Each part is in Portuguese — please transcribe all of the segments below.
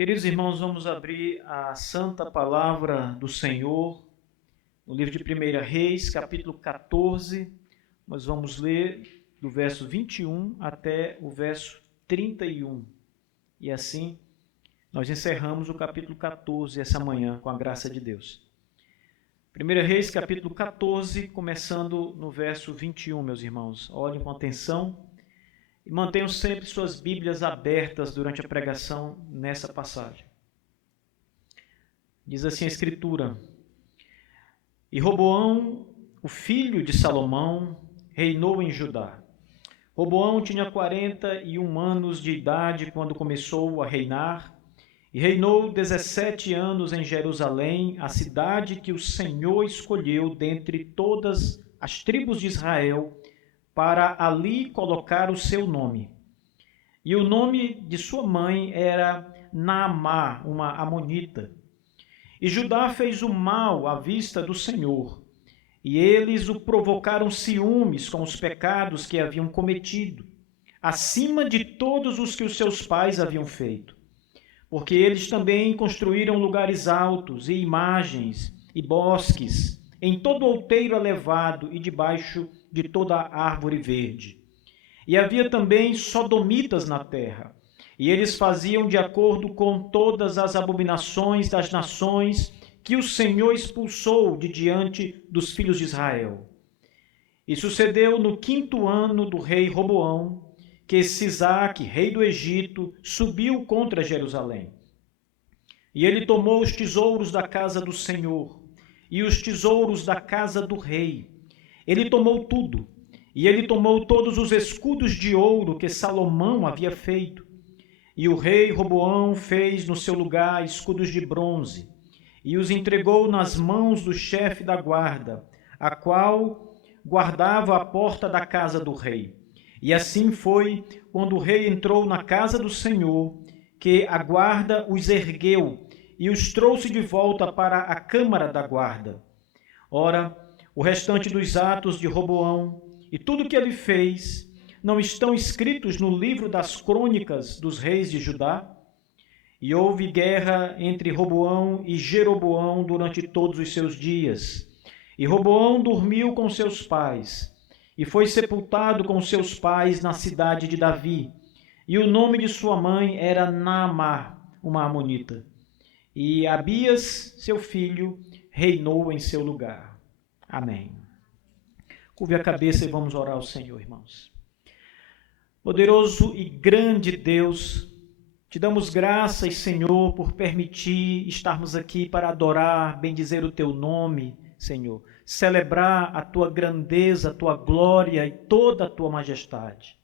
Queridos irmãos, vamos abrir a santa palavra do Senhor no livro de 1 Reis, capítulo 14. Nós vamos ler do verso 21 até o verso 31. E assim nós encerramos o capítulo 14 essa manhã, com a graça de Deus. 1 Reis, capítulo 14, começando no verso 21, meus irmãos. Olhem com atenção e mantenham sempre suas Bíblias abertas durante a pregação nessa passagem. Diz assim a Escritura: E Roboão, o filho de Salomão, reinou em Judá. Roboão tinha 41 anos de idade quando começou a reinar, e reinou 17 anos em Jerusalém, a cidade que o Senhor escolheu dentre todas as tribos de Israel, para ali colocar o seu nome. E o nome de sua mãe era Naamá, uma amonita. E Judá fez o mal à vista do Senhor, e eles o provocaram ciúmes com os pecados que haviam cometido, acima de todos os que os seus pais haviam feito. Porque eles também construíram lugares altos e imagens e bosques, em todo outeiro elevado e debaixo de toda árvore verde. E havia também sodomitas na terra, e eles faziam de acordo com todas as abominações das nações que o Senhor expulsou de diante dos filhos de Israel. E sucedeu no 5º ano do rei Roboão, que Sisaque, rei do Egito, subiu contra Jerusalém. E ele tomou os tesouros da casa do Senhor e os tesouros da casa do rei. Ele tomou tudo, e ele tomou todos os escudos de ouro que Salomão havia feito. E o rei Roboão fez no seu lugar escudos de bronze, e os entregou nas mãos do chefe da guarda, a qual guardava a porta da casa do rei. E assim foi, quando o rei entrou na casa do Senhor, que a guarda os ergueu e os trouxe de volta para a câmara da guarda. Ora, o restante dos atos de Roboão e tudo o que ele fez não estão escritos no livro das crônicas dos reis de Judá? E houve guerra entre Roboão e Jeroboão durante todos os seus dias. E Roboão dormiu com seus pais, e foi sepultado com seus pais na cidade de Davi. E o nome de sua mãe era Naamá, uma amonita. E Abias, seu filho, reinou em seu lugar. Amém. Curve a cabeça e vamos orar ao Senhor, irmãos. Poderoso e grande Deus, te damos graças, Senhor, por permitir estarmos aqui para adorar, bendizer o teu nome, Senhor, celebrar a tua grandeza, a tua glória e toda a tua majestade.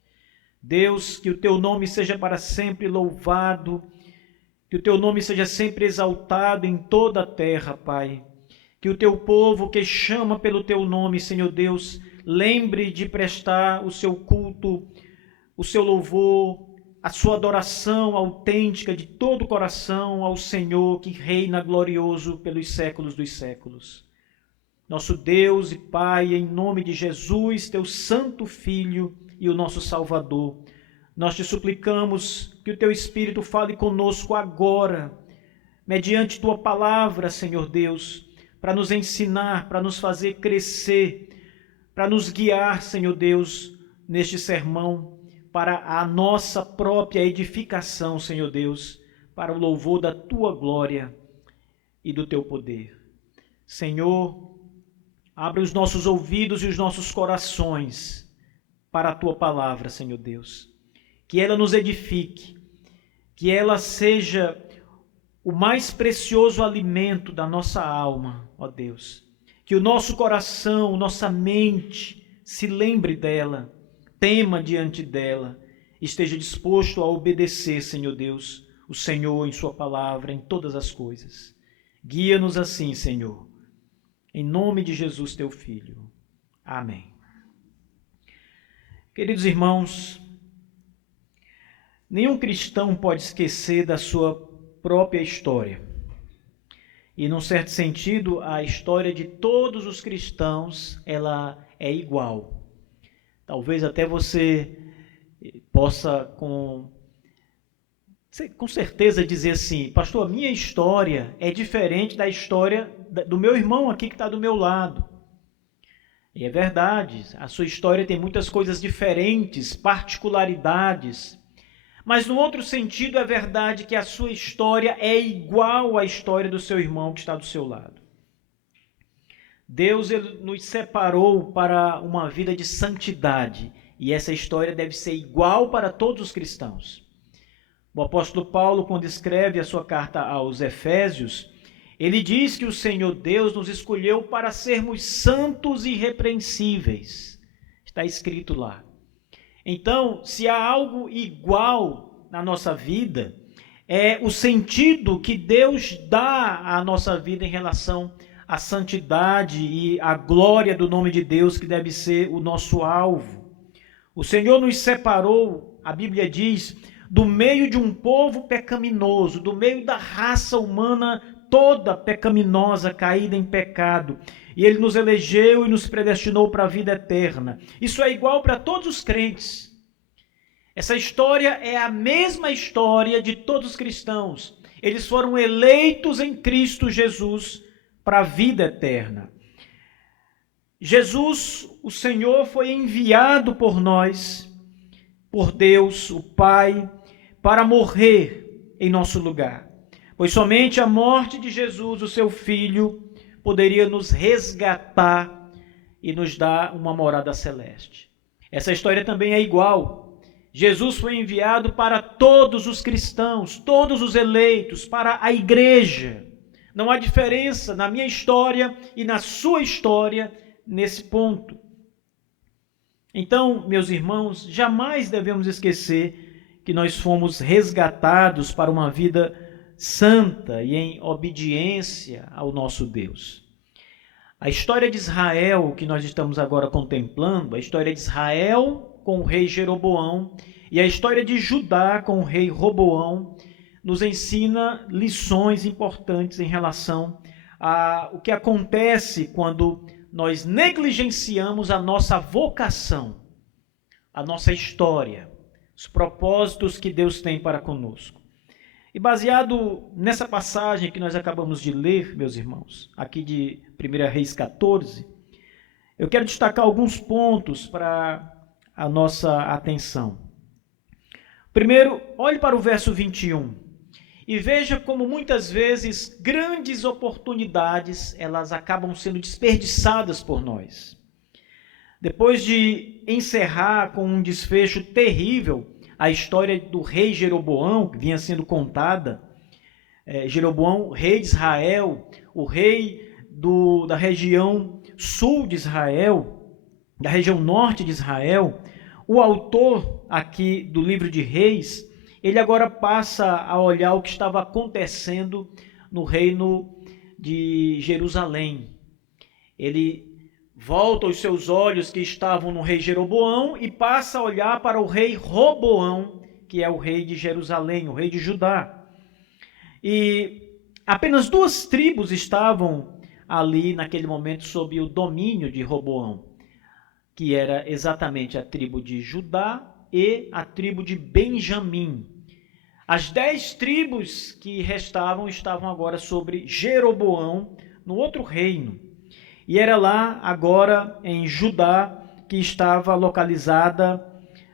Deus, que o teu nome seja para sempre louvado, que o teu nome seja sempre exaltado em toda a terra, Pai. Que o teu povo que chama pelo teu nome, Senhor Deus, lembre de prestar o seu culto, o seu louvor, a sua adoração autêntica de todo o coração ao Senhor que reina glorioso pelos séculos dos séculos. Nosso Deus e Pai, em nome de Jesus, teu santo Filho e o nosso Salvador, nós te suplicamos que o teu Espírito fale conosco agora, mediante tua palavra, Senhor Deus, para nos ensinar, para nos fazer crescer, para nos guiar, Senhor Deus, neste sermão, para a nossa própria edificação, Senhor Deus, para o louvor da tua glória e do teu poder. Senhor, abre os nossos ouvidos e os nossos corações para a tua palavra, Senhor Deus. Que ela nos edifique, que ela seja o mais precioso alimento da nossa alma, ó Deus. Que o nosso coração, nossa mente se lembre dela, tema diante dela, esteja disposto a obedecer, Senhor Deus, o Senhor em sua palavra, em todas as coisas. Guia-nos assim, Senhor, em nome de Jesus, teu Filho. Amém. Queridos irmãos, nenhum cristão pode esquecer da sua própria história. E, num certo sentido, a história de todos os cristãos, ela é igual. Talvez até você possa, com Você com certeza dizer assim, pastor, a minha história é diferente da história do meu irmão aqui que está do meu lado. E é verdade, a sua história tem muitas coisas diferentes, particularidades. Mas no outro sentido, é verdade que a sua história é igual à história do seu irmão que está do seu lado. Deus ele nos separou para uma vida de santidade. E essa história deve ser igual para todos os cristãos. O apóstolo Paulo, quando escreve a sua carta aos Efésios, ele diz que o Senhor Deus nos escolheu para sermos santos e irrepreensíveis. Está escrito lá. Então, se há algo igual na nossa vida, é o sentido que Deus dá à nossa vida em relação à santidade e à glória do nome de Deus, que deve ser o nosso alvo. O Senhor nos separou, a Bíblia diz, do meio de um povo pecaminoso, do meio da raça humana toda pecaminosa, caída em pecado. E Ele nos elegeu e nos predestinou para a vida eterna. Isso é igual para todos os crentes. Essa história é a mesma história de todos os cristãos. Eles foram eleitos em Cristo Jesus para a vida eterna. Jesus, o Senhor, foi enviado por nós, por Deus, o Pai, para morrer em nosso lugar. Pois somente a morte de Jesus, o seu Filho, poderia nos resgatar e nos dar uma morada celeste. Essa história também é igual. Jesus foi enviado para todos os cristãos, todos os eleitos, para a igreja. Não há diferença na minha história e na sua história nesse ponto. Então, meus irmãos, jamais devemos esquecer que nós fomos resgatados para uma vida santa e em obediência ao nosso Deus. A história de Israel que nós estamos agora contemplando, a história de Israel com o rei Jeroboão e a história de Judá com o rei Roboão, nos ensina lições importantes em relação ao que acontece quando nós negligenciamos a nossa vocação, a nossa história, os propósitos que Deus tem para conosco. E baseado nessa passagem que nós acabamos de ler, meus irmãos, aqui de 1 Reis 14, eu quero destacar alguns pontos para a nossa atenção. Primeiro, olhe para o verso 21 e veja como muitas vezes grandes oportunidades elas acabam sendo desperdiçadas por nós. Depois de encerrar com um desfecho terrível a história do rei Jeroboão, que vinha sendo contada, Jeroboão, rei de Israel, o rei da região sul de Israel, da região norte de Israel, o autor aqui do livro de Reis, ele agora passa a olhar o que estava acontecendo no reino de Jerusalém. Ele volta os seus olhos que estavam no rei Jeroboão e passa a olhar para o rei Roboão, que é o rei de Jerusalém, o rei de Judá. E apenas 2 tribos estavam ali naquele momento sob o domínio de Roboão, que era exatamente a tribo de Judá e a tribo de Benjamim. As 10 tribos que restavam estavam agora sobre Jeroboão, no outro reino. E era lá, agora, em Judá, que estava localizada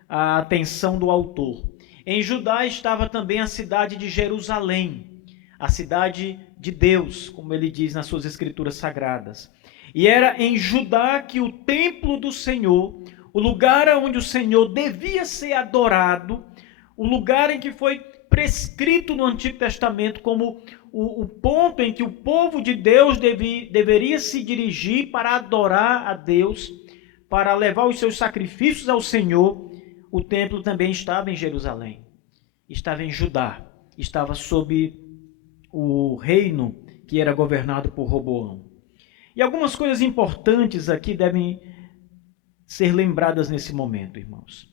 a atenção do autor. Em Judá estava também a cidade de Jerusalém, a cidade de Deus, como ele diz nas suas escrituras sagradas. E era em Judá que o templo do Senhor, o lugar onde o Senhor devia ser adorado, o lugar em que foi prescrito no Antigo Testamento como o ponto em que o povo de Deus deveria se dirigir para adorar a Deus, para levar os seus sacrifícios ao Senhor, o templo também estava em Jerusalém, estava em Judá, estava sob o reino que era governado por Roboão. E algumas coisas importantes aqui devem ser lembradas nesse momento, irmãos.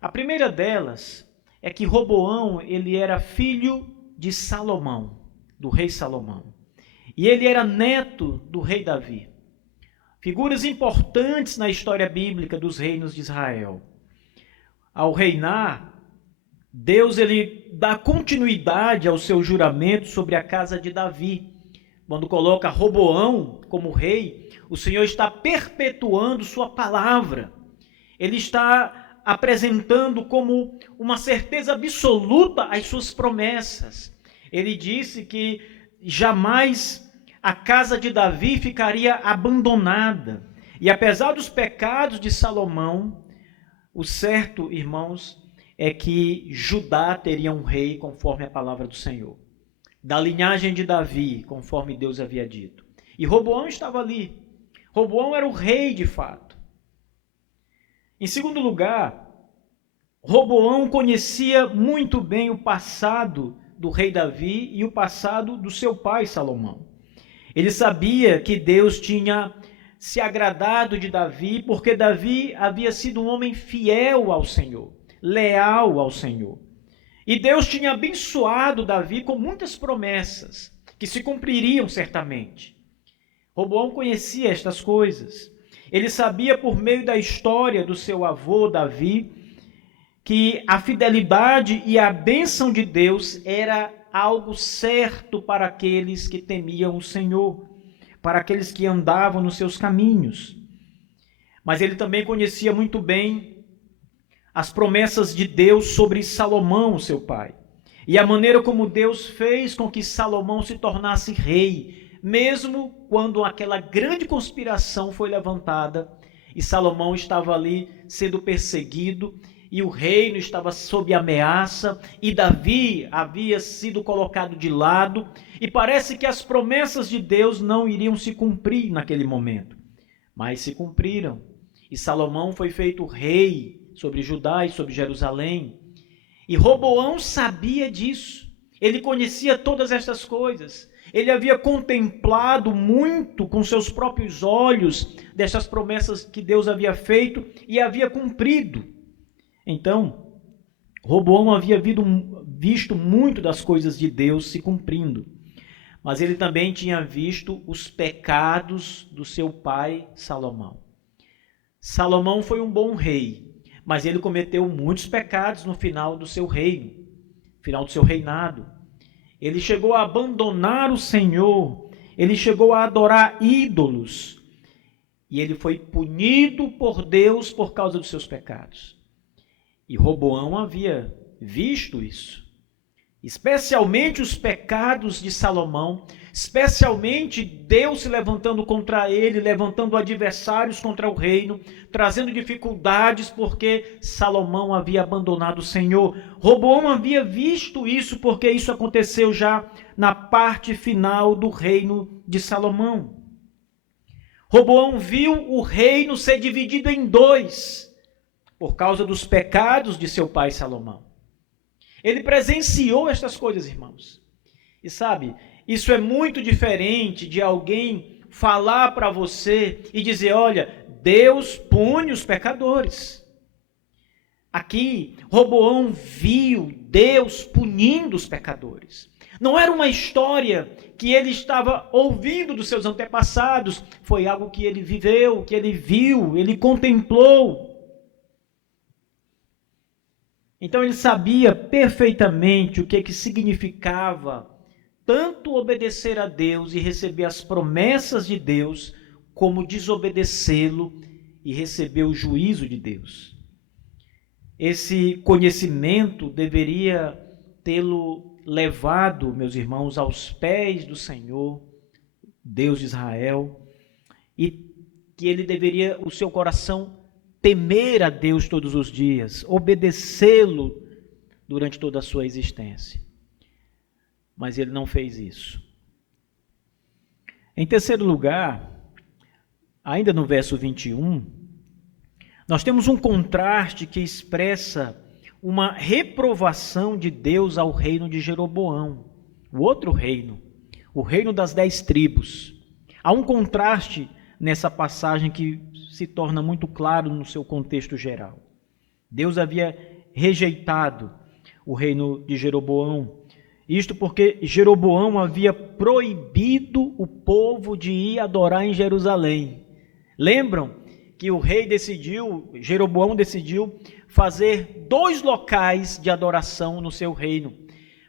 A primeira delas é que Roboão, ele era filho de Salomão, do rei Salomão. E ele era neto do rei Davi. Figuras importantes na história bíblica dos reinos de Israel. Ao reinar, Deus ele dá continuidade ao seu juramento sobre a casa de Davi. Quando coloca Roboão como rei, o Senhor está perpetuando sua palavra. Ele está apresentando como uma certeza absoluta as suas promessas. Ele disse que jamais a casa de Davi ficaria abandonada. E apesar dos pecados de Salomão, o certo, irmãos, é que Judá teria um rei conforme a palavra do Senhor, da linhagem de Davi, conforme Deus havia dito. E Roboão estava ali. Roboão era o rei de fato. Em segundo lugar, Roboão conhecia muito bem o passado do rei Davi e o passado do seu pai Salomão. Ele sabia que Deus tinha se agradado de Davi, porque Davi havia sido um homem fiel ao Senhor, leal ao Senhor. E Deus tinha abençoado Davi com muitas promessas, que se cumpririam certamente. Roboão conhecia estas coisas. Ele sabia por meio da história do seu avô Davi, que a fidelidade e a bênção de Deus era algo certo para aqueles que temiam o Senhor, para aqueles que andavam nos seus caminhos. Mas ele também conhecia muito bem as promessas de Deus sobre Salomão, seu pai, e a maneira como Deus fez com que Salomão se tornasse rei, mesmo quando aquela grande conspiração foi levantada e Salomão estava ali sendo perseguido e o reino estava sob ameaça e Davi havia sido colocado de lado e parece que as promessas de Deus não iriam se cumprir naquele momento, mas se cumpriram e Salomão foi feito rei sobre Judá e sobre Jerusalém. E Roboão sabia disso. Ele conhecia todas estas coisas. Ele havia contemplado muito com seus próprios olhos dessas promessas que Deus havia feito e havia cumprido. Então, Roboão havia visto muito das coisas de Deus se cumprindo. Mas ele também tinha visto os pecados do seu pai Salomão. Salomão foi um bom rei, mas ele cometeu muitos pecados no final do seu reino, no final do seu reinado. Ele chegou a abandonar o Senhor, ele chegou a adorar ídolos, e ele foi punido por Deus por causa dos seus pecados. E Roboão havia visto isso, especialmente os pecados de Salomão, especialmente Deus se levantando contra ele, levantando adversários contra o reino, trazendo dificuldades porque Salomão havia abandonado o Senhor. Roboão havia visto isso porque isso aconteceu já na parte final do reino de Salomão. Roboão viu o reino ser dividido em dois por causa dos pecados de seu pai Salomão. Ele presenciou estas coisas, irmãos. E sabe, isso é muito diferente de alguém falar para você e dizer, olha, Deus pune os pecadores. Aqui, Roboão viu Deus punindo os pecadores. Não era uma história que ele estava ouvindo dos seus antepassados, foi algo que ele viveu, que ele viu, ele contemplou. Então ele sabia perfeitamente o que significava tanto obedecer a Deus e receber as promessas de Deus, como desobedecê-lo e receber o juízo de Deus. Esse conhecimento deveria tê-lo levado, meus irmãos, aos pés do Senhor, Deus de Israel, e que ele deveria, o seu coração, temer a Deus todos os dias, obedecê-lo durante toda a sua existência. Mas ele não fez isso. Em terceiro lugar, ainda no verso 21, nós temos um contraste que expressa uma reprovação de Deus ao reino de Jeroboão, o outro reino, o reino das 10 tribos. Há um contraste nessa passagem que se torna muito claro no seu contexto geral. Deus havia rejeitado o reino de Jeroboão, isto porque Jeroboão havia proibido o povo de ir adorar em Jerusalém. Lembram que o rei decidiu, Jeroboão decidiu fazer 2 locais de adoração no seu reino,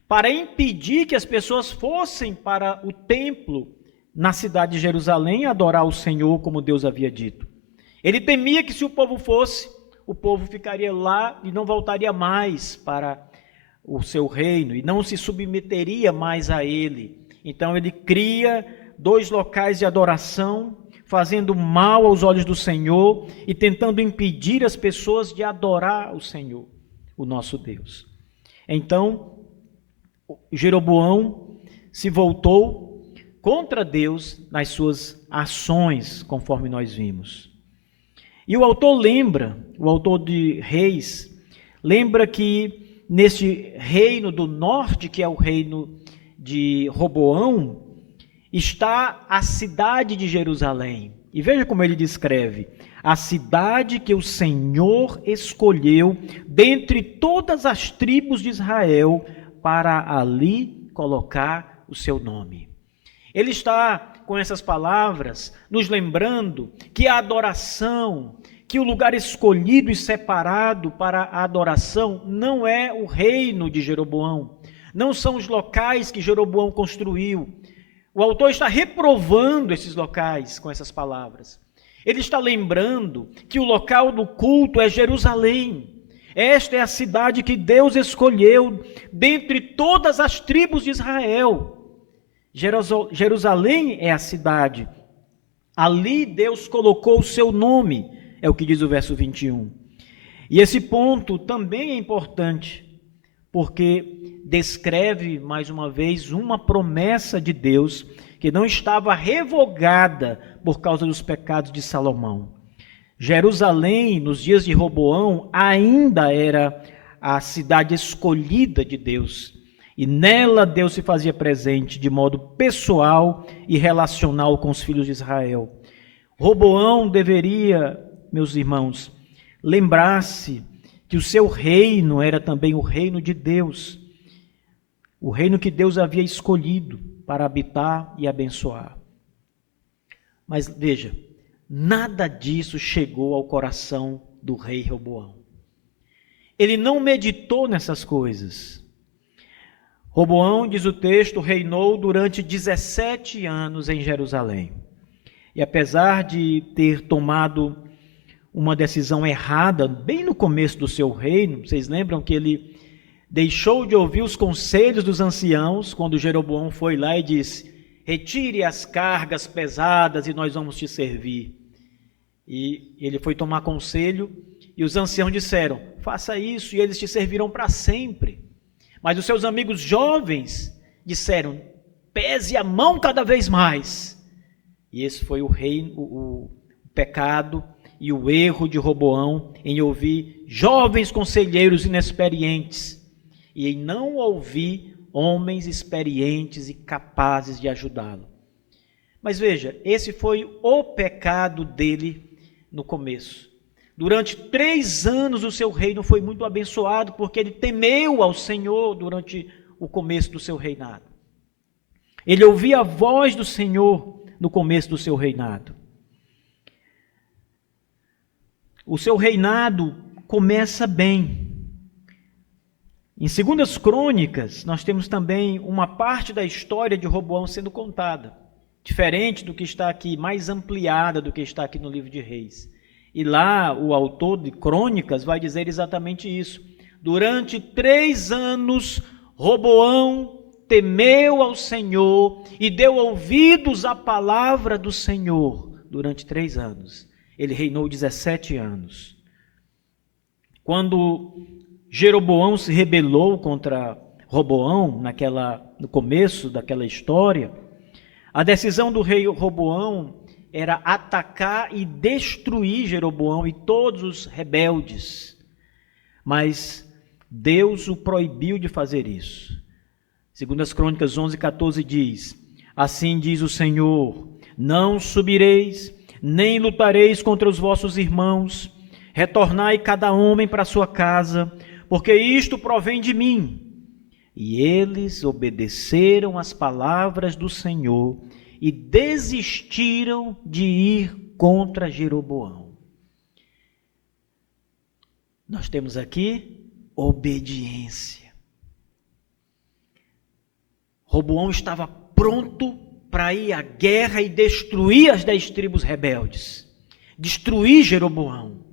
para impedir que as pessoas fossem para o templo na cidade de Jerusalém adorar o Senhor como Deus havia dito. Ele temia que se o povo fosse, o povo ficaria lá e não voltaria mais para o seu reino e não se submeteria mais a ele. Então ele cria 2 locais de adoração, fazendo mal aos olhos do Senhor e tentando impedir as pessoas de adorar o Senhor, o nosso Deus. Então, Jeroboão se voltou contra Deus nas suas ações, conforme nós vimos. E o autor de Reis, lembra que neste reino do norte, que é o reino de Roboão, está a cidade de Jerusalém. E veja como ele descreve: a cidade que o Senhor escolheu dentre todas as tribos de Israel para ali colocar o seu nome. Ele está, com essas palavras, nos lembrando que a adoração, que o lugar escolhido e separado para a adoração não é o reino de Jeroboão, não são os locais que Jeroboão construiu. O autor está reprovando esses locais com essas palavras. Ele está lembrando que o local do culto é Jerusalém. Esta é a cidade que Deus escolheu dentre todas as tribos de Israel. Jerusalém é a cidade. Ali Deus colocou o seu nome, é o que diz o verso 21. E esse ponto também é importante, porque descreve, mais uma vez, uma promessa de Deus que não estava revogada por causa dos pecados de Salomão. Jerusalém, nos dias de Roboão, ainda era a cidade escolhida de Deus, e nela Deus se fazia presente de modo pessoal e relacional com os filhos de Israel. Roboão deveria, meus irmãos, lembrar-se que o seu reino era também o reino de Deus, o reino que Deus havia escolhido para habitar e abençoar. Mas veja, nada disso chegou ao coração do rei Roboão. Ele não meditou nessas coisas. Roboão, diz o texto, reinou durante 17 anos em Jerusalém. E apesar de ter tomado uma decisão errada bem no começo do seu reino, vocês lembram que ele deixou de ouvir os conselhos dos anciãos quando Jeroboão foi lá e disse: retire as cargas pesadas e nós vamos te servir. E ele foi tomar conselho e os anciãos disseram: faça isso e eles te servirão para sempre. Mas os seus amigos jovens disseram: pese a mão cada vez mais. E esse foi o pecado e o erro de Roboão em ouvir jovens conselheiros inexperientes e em não ouvir homens experientes e capazes de ajudá-lo. Mas veja, esse foi o pecado dele no começo. Durante 3 anos o seu reino foi muito abençoado, porque ele temeu ao Senhor durante o começo do seu reinado. Ele ouvia a voz do Senhor no começo do seu reinado. O seu reinado começa bem. Em 2 Crônicas, nós temos também uma parte da história de Roboão sendo contada, diferente do que está aqui, mais ampliada do que está aqui no livro de Reis. E lá o autor de Crônicas vai dizer exatamente isso. Durante 3 anos, Roboão temeu ao Senhor e deu ouvidos à palavra do Senhor durante 3 anos. Ele reinou 17 anos. Quando Jeroboão se rebelou contra Roboão, no começo daquela história, a decisão do rei Roboão era atacar e destruir Jeroboão e todos os rebeldes. Mas Deus o proibiu de fazer isso. 2 Crônicas 11:14 diz: assim diz o Senhor, não subireis, nem lutareis contra os vossos irmãos, retornai cada homem para a sua casa, porque isto provém de mim. E eles obedeceram às palavras do Senhor e desistiram de ir contra Jeroboão. nós temos aqui obediência. Roboão estava pronto para ir à guerra e destruir as 10 tribos rebeldes, destruir Jeroboão.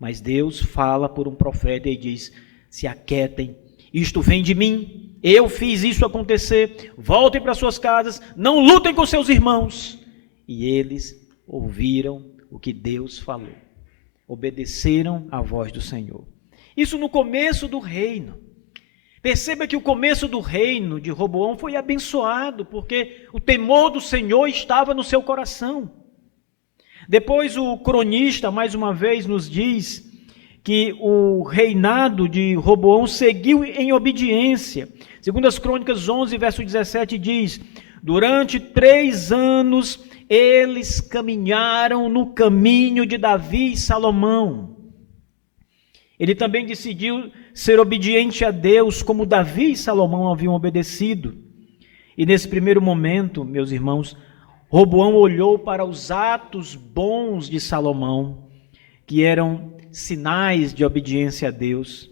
Mas Deus fala por um profeta e diz: se aquietem, isto vem de mim, eu fiz isso acontecer, voltem para suas casas, não lutem com seus irmãos. E eles ouviram o que Deus falou, obedeceram à voz do Senhor. Isso no começo do reino. Perceba que o começo do reino de Roboão foi abençoado, porque o temor do Senhor estava no seu coração. Depois o cronista, mais uma vez, nos diz que o reinado de Roboão seguiu em obediência. Segundo as Crônicas 11, verso 17, diz: durante 3 anos eles caminharam no caminho de Davi e Salomão. Ele também decidiu ser obediente a Deus, como Davi e Salomão haviam obedecido. E nesse primeiro momento, meus irmãos, Roboão olhou para os atos bons de Salomão, que eram sinais de obediência a Deus.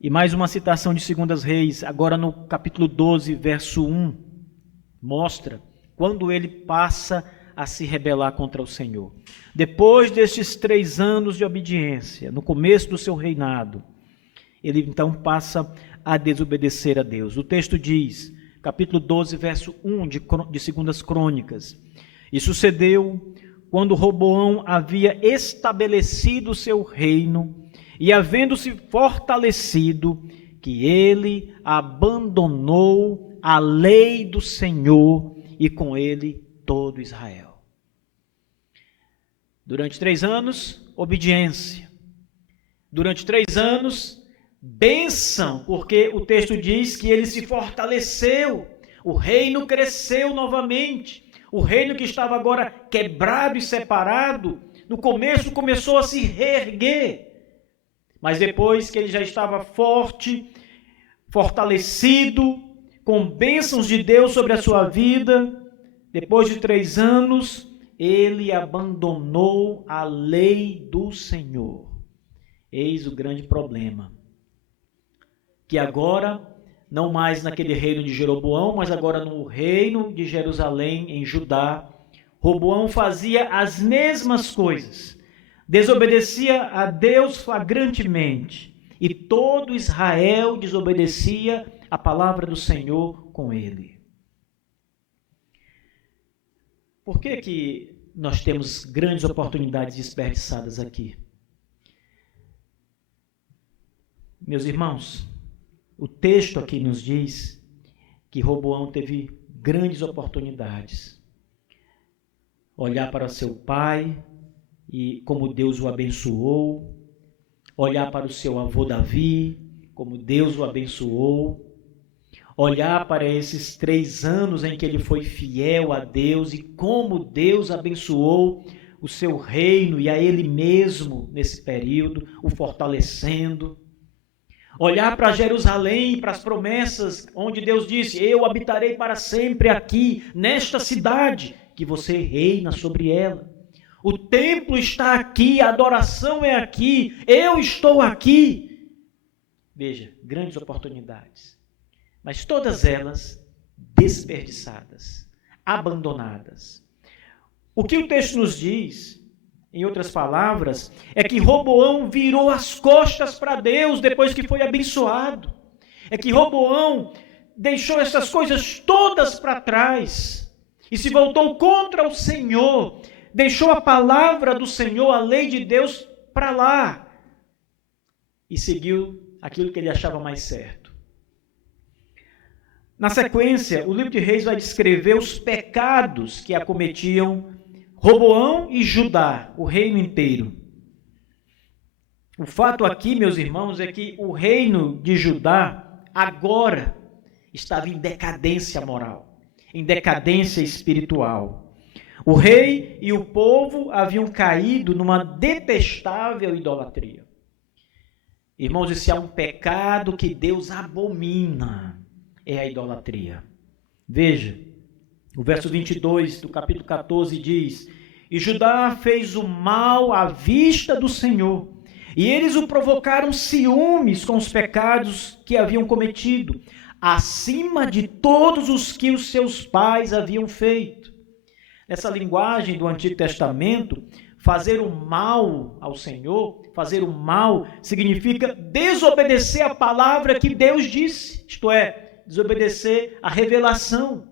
E mais uma citação de 2 Reis, agora no capítulo 12, verso 1, mostra quando ele passa a se rebelar contra o Senhor. Depois destes 3 anos de obediência, no começo do seu reinado, ele então passa a desobedecer a Deus. O texto diz, capítulo 12, verso 1 de 2 Crônicas: e sucedeu, quando Roboão havia estabelecido o seu reino, e havendo-se fortalecido, que ele abandonou a lei do Senhor, e com ele todo Israel. Durante 3 anos, obediência. Durante 3 anos, bênção, porque o texto diz que ele se fortaleceu, o reino cresceu novamente, o reino que estava agora quebrado e separado, no começo começou a se reerguer, mas depois que ele já estava forte, fortalecido, com bênçãos de Deus sobre a sua vida, depois de 3 anos, ele abandonou a lei do Senhor. Eis o grande problema, que agora, não mais naquele reino de Jeroboão, mas agora no reino de Jerusalém, em Judá, Roboão fazia as mesmas coisas, desobedecia a Deus flagrantemente, e todo Israel desobedecia a palavra do Senhor com ele. Por que nós temos grandes oportunidades desperdiçadas aqui? Meus irmãos, o texto aqui nos diz que Roboão teve grandes oportunidades. Olhar para seu pai e como Deus o abençoou, olhar para o seu avô Davi, como Deus o abençoou, olhar para esses 3 anos em que ele foi fiel a Deus e como Deus abençoou o seu reino e a ele mesmo nesse período, o fortalecendo. Olhar para Jerusalém, para as promessas, onde Deus disse: eu habitarei para sempre aqui, nesta cidade, que você reina sobre ela. O templo está aqui, a adoração é aqui, eu estou aqui. Veja, grandes oportunidades. Mas todas elas desperdiçadas, abandonadas. O que o texto nos diz, em outras palavras, é que Roboão virou as costas para Deus depois que foi abençoado. É que Roboão deixou essas coisas todas para trás e se voltou contra o Senhor, deixou a palavra do Senhor, a lei de Deus, para lá e seguiu aquilo que ele achava mais certo. Na sequência, o livro de Reis vai descrever os pecados que acometiam Roboão e Judá, o reino inteiro. O fato aqui, meus irmãos, é que o reino de Judá agora estava em decadência moral, em decadência espiritual. O rei e o povo haviam caído numa detestável idolatria. Irmãos, esse é um pecado que Deus abomina, é a idolatria. Veja, o verso 22 do capítulo 14 diz: E Judá fez o mal à vista do Senhor. E eles o provocaram ciúmes com os pecados que haviam cometido, acima de todos os que os seus pais haviam feito. Nessa linguagem do Antigo Testamento, fazer o mal ao Senhor, fazer o mal, significa desobedecer a palavra que Deus disse, isto é, desobedecer a revelação.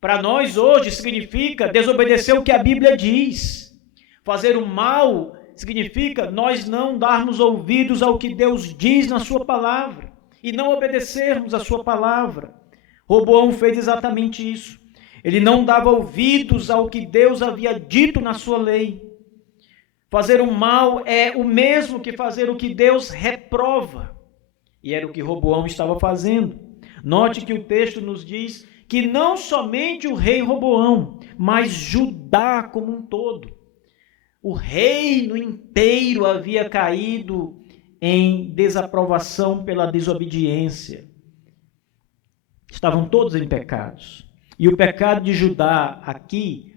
Para nós hoje significa desobedecer o que a Bíblia diz. Fazer o mal significa nós não darmos ouvidos ao que Deus diz na sua palavra e não obedecermos a sua palavra. Roboão fez exatamente isso. Ele não dava ouvidos ao que Deus havia dito na sua lei. Fazer o mal é o mesmo que fazer o que Deus reprova. E era o que Roboão estava fazendo. Note que o texto nos diz que não somente o rei Roboão, mas Judá como um todo. O reino inteiro havia caído em desaprovação pela desobediência. Estavam todos em pecados. E o pecado de Judá aqui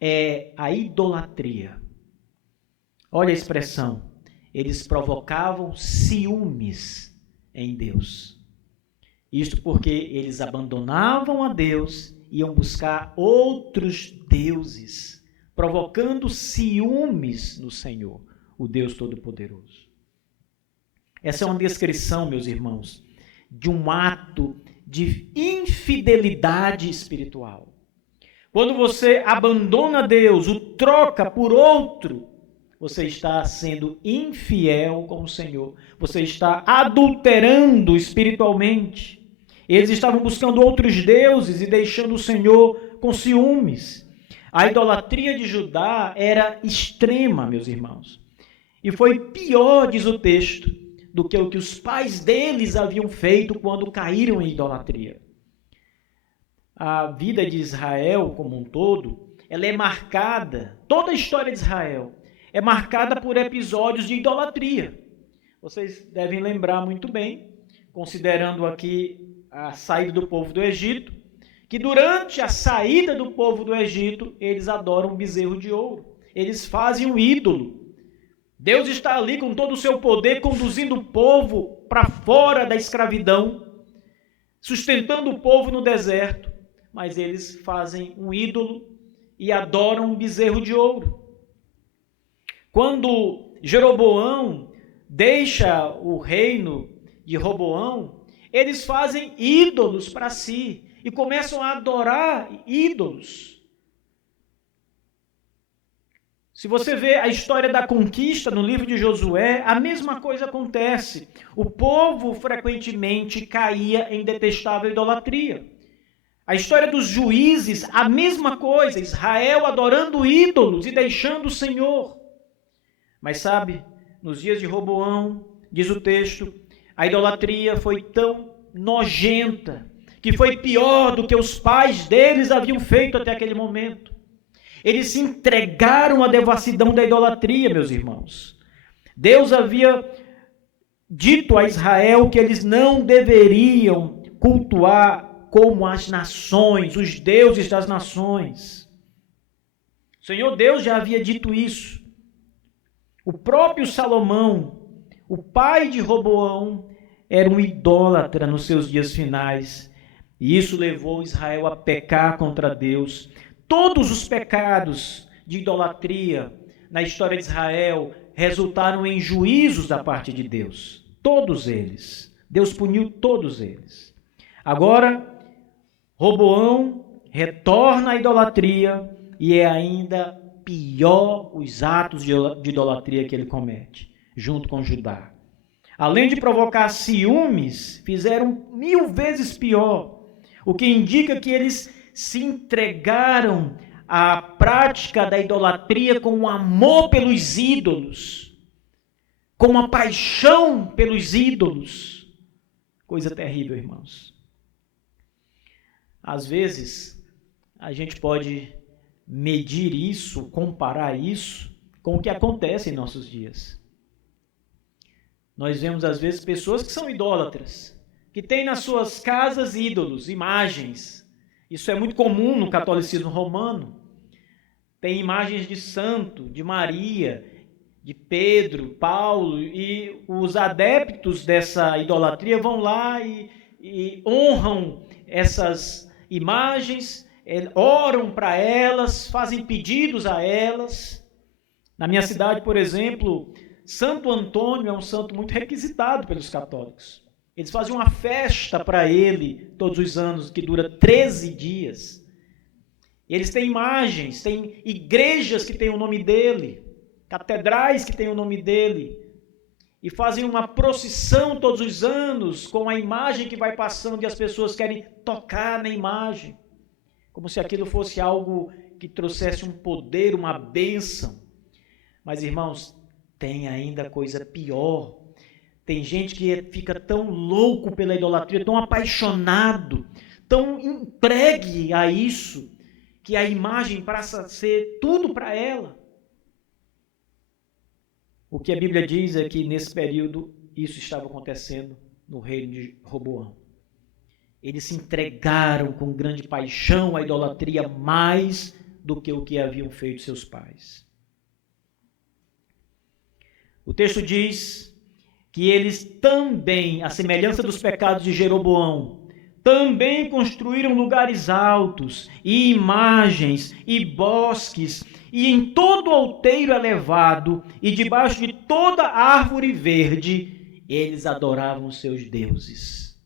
é a idolatria. Olha a expressão. Eles provocavam ciúmes em Deus. Isto porque eles abandonavam a Deus e iam buscar outros deuses, provocando ciúmes no Senhor, o Deus Todo-Poderoso. Essa é uma descrição, meus irmãos, de um ato de infidelidade espiritual. Quando você abandona Deus, o troca por outro, você está sendo infiel com o Senhor. Você está adulterando espiritualmente. Eles estavam buscando outros deuses e deixando o Senhor com ciúmes. A idolatria de Judá era extrema, meus irmãos. E foi pior, diz o texto, do que o que os pais deles haviam feito quando caíram em idolatria. A vida de Israel como um todo, ela é marcada, toda a história de Israel é marcada por episódios de idolatria. Vocês devem lembrar muito bem, considerando aqui a saída do povo do Egito, que durante a saída do povo do Egito, eles adoram um bezerro de ouro. Eles fazem um ídolo. Deus está ali com todo o seu poder, conduzindo o povo para fora da escravidão, sustentando o povo no deserto, mas eles fazem um ídolo e adoram um bezerro de ouro. Quando Jeroboão deixa o reino de Roboão, eles fazem ídolos para si e começam a adorar ídolos. Se você vê a história da conquista no livro de Josué, a mesma coisa acontece. O povo frequentemente caía em detestável idolatria. A história dos juízes, a mesma coisa, Israel adorando ídolos e deixando o Senhor. Mas sabe, nos dias de Roboão, diz o texto, a idolatria foi tão nojenta, que foi pior do que os pais deles haviam feito até aquele momento. Eles se entregaram à devassidão da idolatria, meus irmãos. Deus havia dito a Israel que eles não deveriam cultuar como as nações, os deuses das nações. O Senhor Deus já havia dito isso. O próprio Salomão, o pai de Roboão, era um idólatra nos seus dias finais. E isso levou Israel a pecar contra Deus. Todos os pecados de idolatria na história de Israel resultaram em juízos da parte de Deus. Todos eles. Deus puniu todos eles. Agora, Roboão retorna à idolatria e é ainda pior os atos de idolatria que ele comete, junto com Judá. Além de provocar ciúmes, fizeram 1000 vezes pior, o que indica que eles se entregaram à prática da idolatria com um amor pelos ídolos, com uma paixão pelos ídolos. Coisa terrível, irmãos. Às vezes, a gente pode medir isso, comparar isso com o que acontece em nossos dias. Nós vemos, às vezes, pessoas que são idólatras, que têm nas suas casas ídolos, imagens. Isso é muito comum no catolicismo romano. tem imagens de santo, de Maria, de Pedro, Paulo, e os adeptos dessa idolatria vão lá e honram essas imagens, oram para elas, fazem pedidos a elas. Na minha cidade, por exemplo, Santo Antônio é um santo muito requisitado pelos católicos. Eles fazem uma festa para ele todos os anos, que dura 13 dias. Eles têm imagens, têm igrejas que têm o nome dele, catedrais que têm o nome dele, e fazem uma procissão todos os anos com a imagem que vai passando e as pessoas querem tocar na imagem, como se aquilo fosse algo que trouxesse um poder, uma bênção. Mas, irmãos, tem ainda coisa pior. Tem gente que fica tão louco pela idolatria, tão apaixonado, tão entregue a isso, que a imagem passa a ser tudo para ela. O que a Bíblia diz é que nesse período isso estava acontecendo no reino de Roboão. Eles se entregaram com grande paixão à idolatria mais do que o que haviam feito seus pais. O texto diz que eles também, à semelhança dos pecados de Jeroboão, também construíram lugares altos, e imagens, e bosques, e em todo outeiro elevado, e debaixo de toda árvore verde, eles adoravam seus deuses.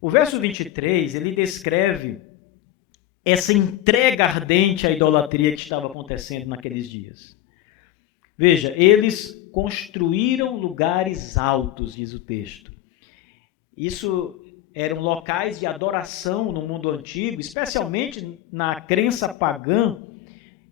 O verso 23, ele descreve essa entrega ardente à idolatria que estava acontecendo naqueles dias. Veja, eles construíram lugares altos, diz o texto. Isso eram locais de adoração no mundo antigo, especialmente na crença pagã,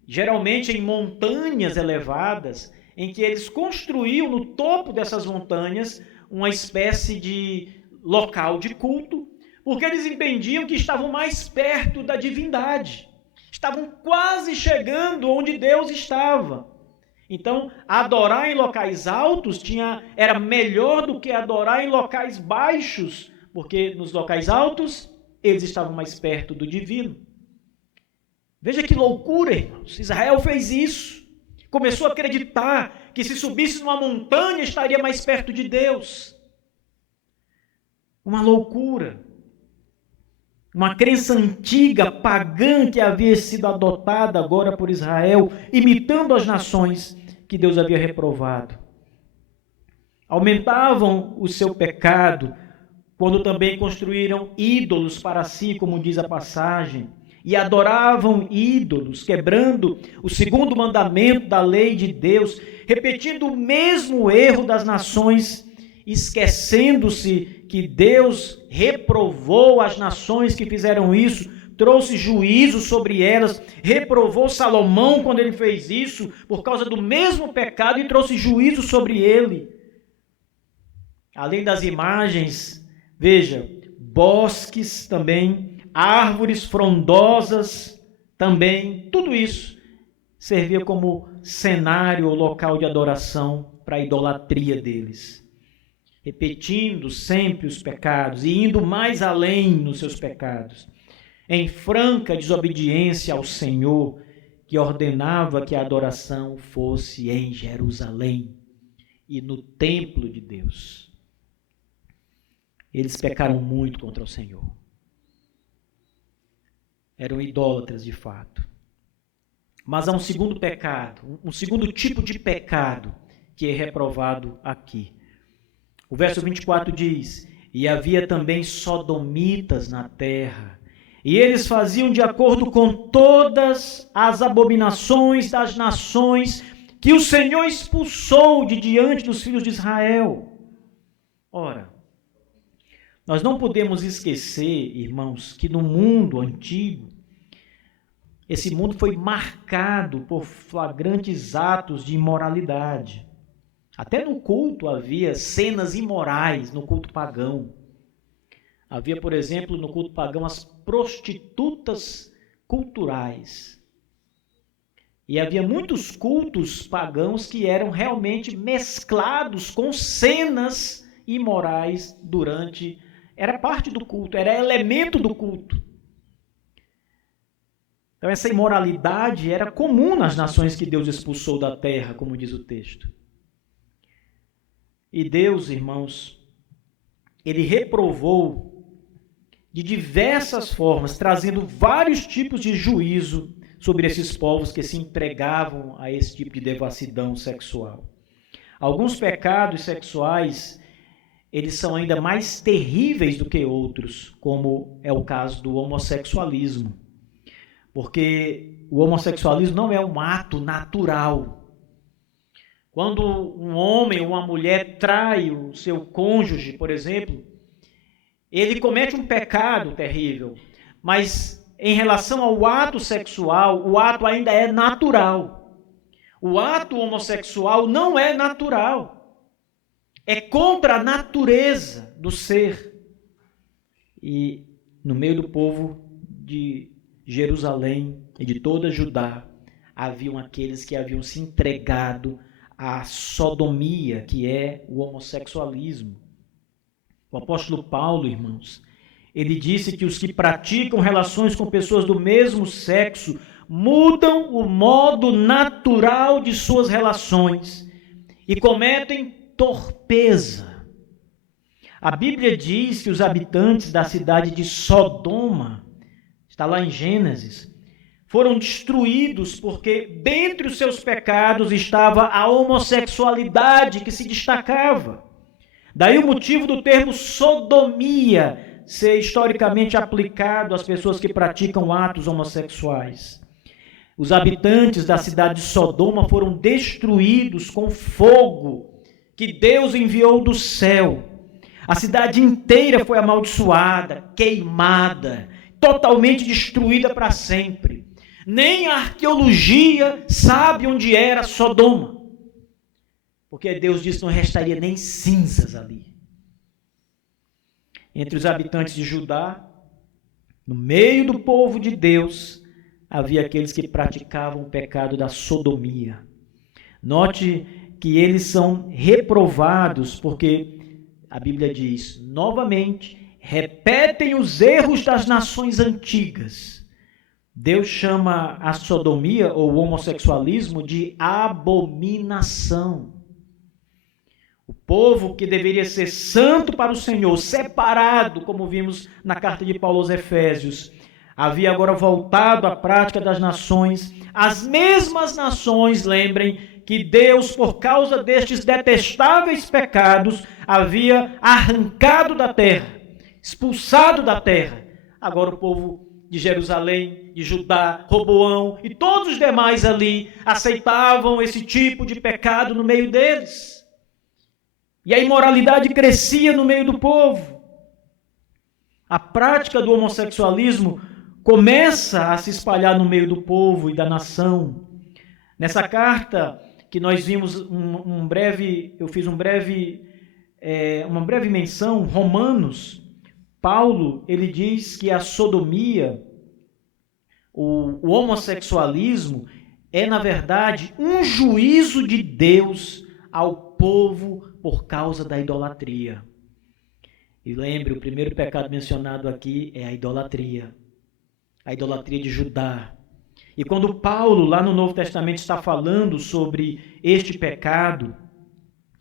geralmente em montanhas elevadas, em que eles construíam no topo dessas montanhas uma espécie de local de culto, porque eles entendiam que estavam mais perto da divindade, estavam quase chegando onde Deus estava. Então, adorar em locais altos era melhor do que adorar em locais baixos, porque nos locais altos eles estavam mais perto do divino. Veja que loucura, irmãos. Israel fez isso. Começou a acreditar que se subisse numa montanha estaria mais perto de Deus. Uma loucura. Uma crença antiga, pagã, que havia sido adotada agora por Israel, imitando as nações que Deus havia reprovado. Aumentavam o seu pecado quando também construíram ídolos para si, como diz a passagem, e adoravam ídolos, quebrando o segundo mandamento da lei de Deus, repetindo o mesmo erro das nações, esquecendo-se que Deus reprovou as nações que fizeram isso, trouxe juízo sobre elas, reprovou Salomão quando ele fez isso, por causa do mesmo pecado, e trouxe juízo sobre ele. Além das imagens, veja, bosques também, árvores frondosas também, tudo isso servia como cenário ou local de adoração para a idolatria deles. Repetindo sempre os pecados e indo mais além nos seus pecados, em franca desobediência ao Senhor, que ordenava que a adoração fosse em Jerusalém e no templo de Deus. Eles pecaram muito contra o Senhor. Eram idólatras de fato. Mas há um segundo pecado, um segundo tipo de pecado que é reprovado aqui. O verso 24 diz: e havia também sodomitas na terra, e eles faziam de acordo com todas as abominações das nações que o Senhor expulsou de diante dos filhos de Israel. Ora, nós não podemos esquecer, irmãos, que no mundo antigo, esse mundo foi marcado por flagrantes atos de imoralidade. Até no culto havia cenas imorais, no culto pagão. Havia, por exemplo, no culto pagão, as prostitutas culturais. E havia muitos cultos pagãos que eram realmente mesclados com cenas imorais era parte do culto, era elemento do culto. Então essa imoralidade era comum nas nações que Deus expulsou da terra, como diz o texto. E Deus, irmãos, ele reprovou de diversas formas, trazendo vários tipos de juízo sobre esses povos que se entregavam a esse tipo de devassidão sexual. Alguns pecados sexuais, eles são ainda mais terríveis do que outros, como é o caso do homossexualismo. Porque o homossexualismo não é um ato natural. Quando um homem ou uma mulher trai o seu cônjuge, por exemplo, ele comete um pecado terrível, mas em relação ao ato sexual, o ato ainda é natural. O ato homossexual não é natural. É contra a natureza do ser. E no meio do povo de Jerusalém e de toda Judá, haviam aqueles que haviam se entregado à sodomia, que é o homossexualismo. O apóstolo Paulo, irmãos, ele disse que os que praticam relações com pessoas do mesmo sexo mudam o modo natural de suas relações e cometem torpeza. A Bíblia diz que os habitantes da cidade de Sodoma, está lá em Gênesis, foram destruídos porque dentre os seus pecados estava a homossexualidade que se destacava. Daí o motivo do termo sodomia ser historicamente aplicado às pessoas que praticam atos homossexuais. Os habitantes da cidade de Sodoma foram destruídos com fogo que Deus enviou do céu. A cidade inteira foi amaldiçoada, queimada, totalmente destruída para sempre. Nem a arqueologia sabe onde era Sodoma. Porque Deus disse que não restaria nem cinzas ali. Entre os habitantes de Judá, no meio do povo de Deus, havia aqueles que praticavam o pecado da sodomia. Note que eles são reprovados, porque a Bíblia diz, novamente, repetem os erros das nações antigas. Deus chama a sodomia ou o homossexualismo de abominação. O povo que deveria ser santo para o Senhor, separado, como vimos na carta de Paulo aos Efésios, havia agora voltado à prática das nações. As mesmas nações, lembrem, que Deus, por causa destes detestáveis pecados, havia arrancado da terra, expulsado da terra. Agora o povo de Jerusalém, de Judá, Roboão e todos os demais ali aceitavam esse tipo de pecado no meio deles. E a imoralidade crescia no meio do povo. A prática do homossexualismo começa a se espalhar no meio do povo e da nação. Nessa carta que nós vimos uma breve menção, Romanos, Paulo, ele diz que a sodomia, o homossexualismo, é na verdade um juízo de Deus ao povo por causa da idolatria. E lembre, o primeiro pecado mencionado aqui é a idolatria de Judá. E quando Paulo, lá no Novo Testamento, está falando sobre este pecado,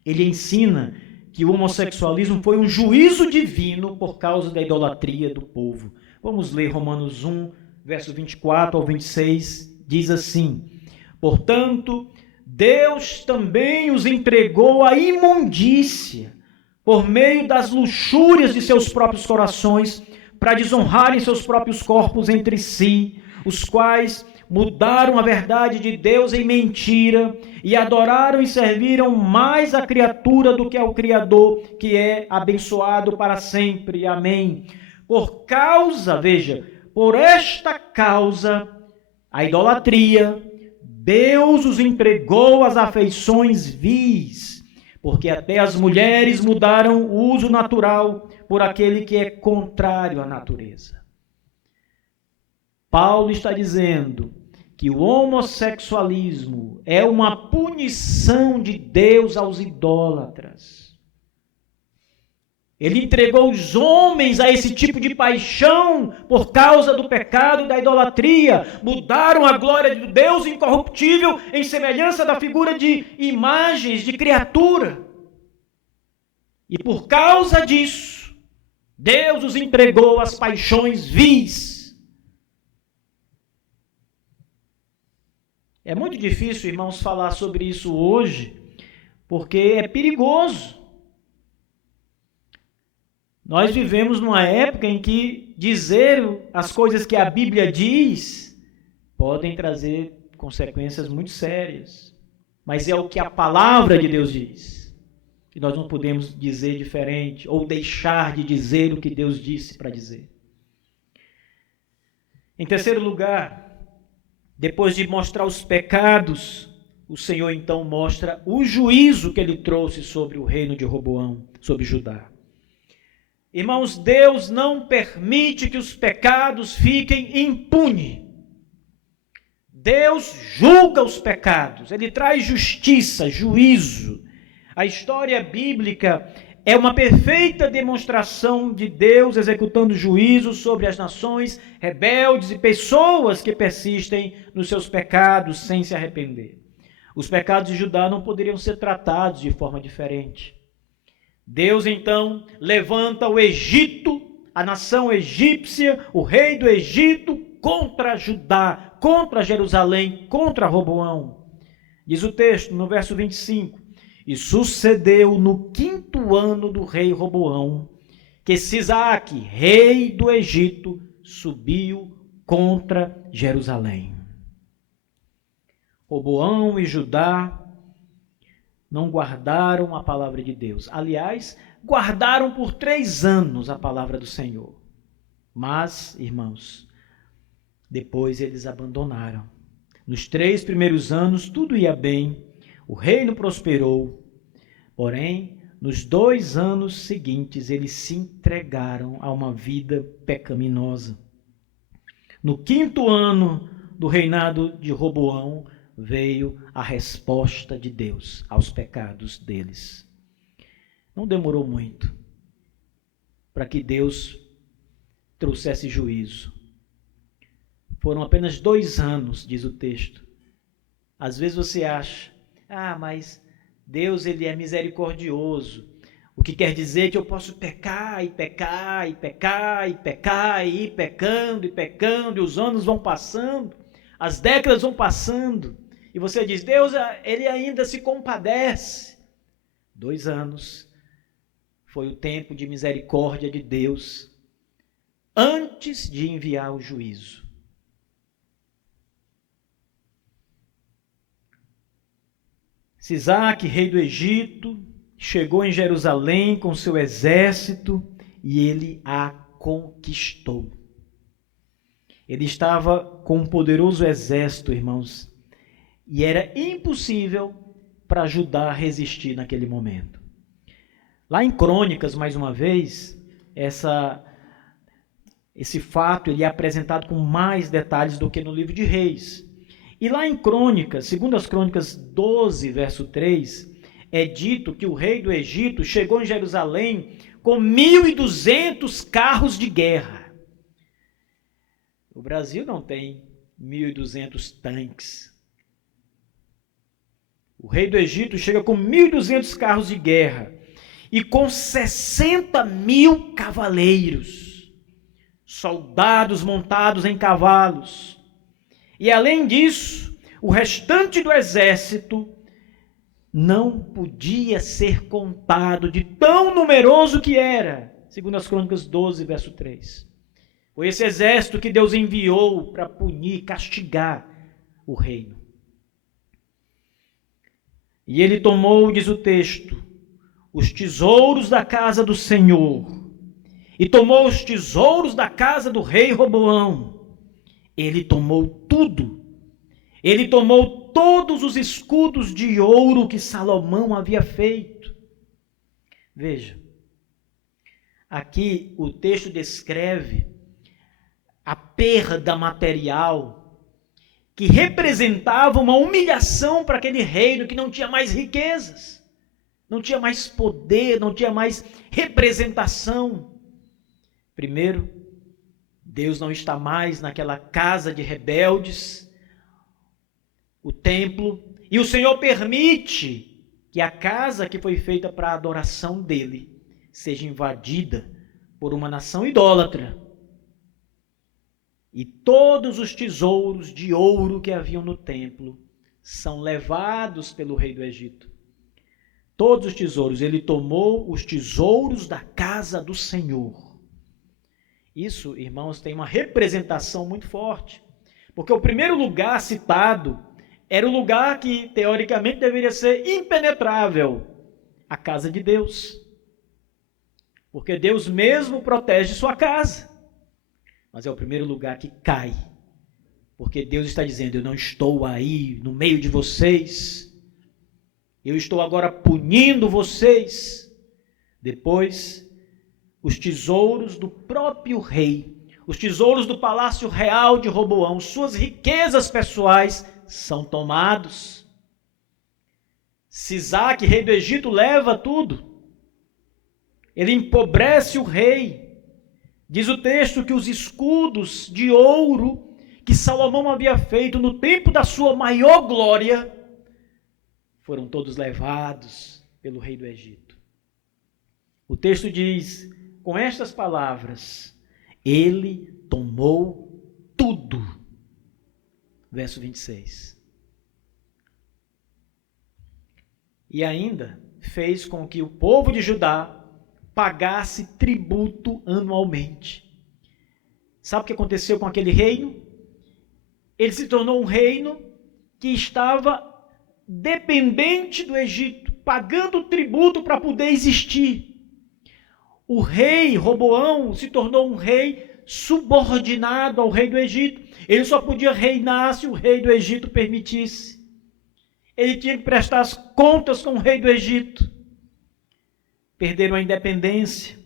ele ensina que o homossexualismo foi um juízo divino por causa da idolatria do povo. Vamos ler Romanos 1, verso 24 ao 26, diz assim: portanto, Deus também os entregou à imundícia, por meio das luxúrias de seus próprios corações, para desonrarem seus próprios corpos entre si, os quais mudaram a verdade de Deus em mentira e adoraram e serviram mais a criatura do que ao Criador, que é abençoado para sempre. Amém. Por esta causa, a idolatria, Deus os entregou às afeições vis, porque até as mulheres mudaram o uso natural por aquele que é contrário à natureza. Paulo está dizendo que o homossexualismo é uma punição de Deus aos idólatras. Ele entregou os homens a esse tipo de paixão por causa do pecado e da idolatria. Mudaram a glória de Deus incorruptível em semelhança da figura de imagens de criatura. E por causa disso, Deus os entregou às paixões vis. É muito difícil, irmãos, falar sobre isso hoje, porque é perigoso. Nós vivemos numa época em que dizer as coisas que a Bíblia diz podem trazer consequências muito sérias. Mas é o que a palavra de Deus diz. E nós não podemos dizer diferente ou deixar de dizer o que Deus disse para dizer. Em terceiro lugar, depois de mostrar os pecados, o Senhor então mostra o juízo que ele trouxe sobre o reino de Roboão, sobre Judá. Irmãos, Deus não permite que os pecados fiquem impunes. Deus julga os pecados, ele traz justiça, juízo. A história bíblica é uma perfeita demonstração de Deus executando juízo sobre as nações rebeldes e pessoas que persistem nos seus pecados sem se arrepender. Os pecados de Judá não poderiam ser tratados de forma diferente. Deus então levanta o Egito, a nação egípcia, o rei do Egito, contra Judá, contra Jerusalém, contra Roboão. Diz o texto no verso 25: E sucedeu no 5º ano do rei Roboão, que Sisaque, rei do Egito, subiu contra Jerusalém. Roboão e Judá não guardaram a palavra de Deus. Aliás, guardaram por 3 anos a palavra do Senhor. Mas, irmãos, depois eles abandonaram. Nos 3 primeiros anos tudo ia bem, o reino prosperou. Porém, nos 2 anos seguintes eles se entregaram a uma vida pecaminosa. No 5º ano do reinado de Roboão, veio a resposta de Deus aos pecados deles. Não demorou muito para que Deus trouxesse juízo. Foram apenas 2 anos, diz o texto. Às vezes você acha, mas Deus ele é misericordioso. O que quer dizer que eu posso pecar e pecar e pecar e pecar e ir pecando e pecando, e os anos vão passando, as décadas vão passando. E você diz, Deus, ele ainda se compadece. 2 anos foi o tempo de misericórdia de Deus antes de enviar o juízo. Sisaque, rei do Egito, chegou em Jerusalém com seu exército e ele a conquistou. Ele estava com um poderoso exército, irmãos, e era impossível para Judá resistir naquele momento. Lá em Crônicas, mais uma vez, esse fato ele é apresentado com mais detalhes do que no livro de Reis. E lá em Crônicas, segundo as Crônicas 12, verso 3, é dito que o rei do Egito chegou em Jerusalém com 1.200 carros de guerra. O Brasil não tem 1.200 tanques. O rei do Egito chega com 1.200 carros de guerra e com 60.000 cavaleiros, soldados montados em cavalos. E além disso, o restante do exército não podia ser contado de tão numeroso que era, segundo as Crônicas 12, verso 3. Foi esse exército que Deus enviou para punir, castigar o reino. E ele tomou, diz o texto, os tesouros da casa do Senhor, e tomou os tesouros da casa do rei Roboão. Ele tomou tudo. Ele tomou todos os escudos de ouro que Salomão havia feito. Veja, aqui o texto descreve a perda material que representava uma humilhação para aquele reino que não tinha mais riquezas. Não tinha mais poder, não tinha mais representação. Primeiro, Deus não está mais naquela casa de rebeldes, o templo, e o Senhor permite que a casa que foi feita para a adoração dele seja invadida por uma nação idólatra. E todos os tesouros de ouro que haviam no templo são levados pelo rei do Egito. Todos os tesouros, ele tomou os tesouros da casa do Senhor. Isso, irmãos, tem uma representação muito forte, porque o primeiro lugar citado era o lugar que, teoricamente, deveria ser impenetrável, a casa de Deus. Porque Deus mesmo protege sua casa. Mas é o primeiro lugar que cai. Porque Deus está dizendo, eu não estou aí no meio de vocês. Eu estou agora punindo vocês. Depois, os tesouros do próprio rei, os tesouros do palácio real de Roboão, suas riquezas pessoais são tomados. Sisaque, rei do Egito, leva tudo. Ele empobrece o rei. Diz o texto que os escudos de ouro que Salomão havia feito no tempo da sua maior glória foram todos levados pelo rei do Egito. O texto diz, com estas palavras, ele tomou tudo. Verso 26. E ainda fez com que o povo de Judá pagasse tributo anualmente. Sabe o que aconteceu com aquele reino? Ele se tornou um reino que estava dependente do Egito, pagando tributo para poder existir. O rei Roboão se tornou um rei subordinado ao rei do Egito. Ele só podia reinar se o rei do Egito permitisse. Ele tinha que prestar as contas com o rei do Egito. Perderam a independência.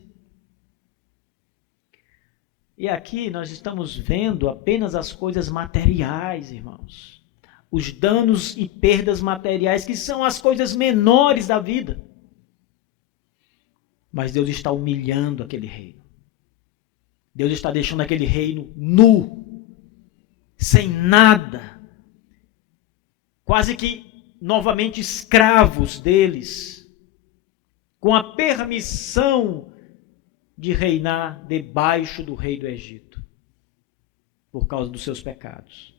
E aqui nós estamos vendo apenas as coisas materiais, irmãos. Os danos e perdas materiais, que são as coisas menores da vida. Mas Deus está humilhando aquele reino. Deus está deixando aquele reino nu, sem nada, quase que novamente escravos deles, com a permissão de reinar debaixo do rei do Egito, por causa dos seus pecados,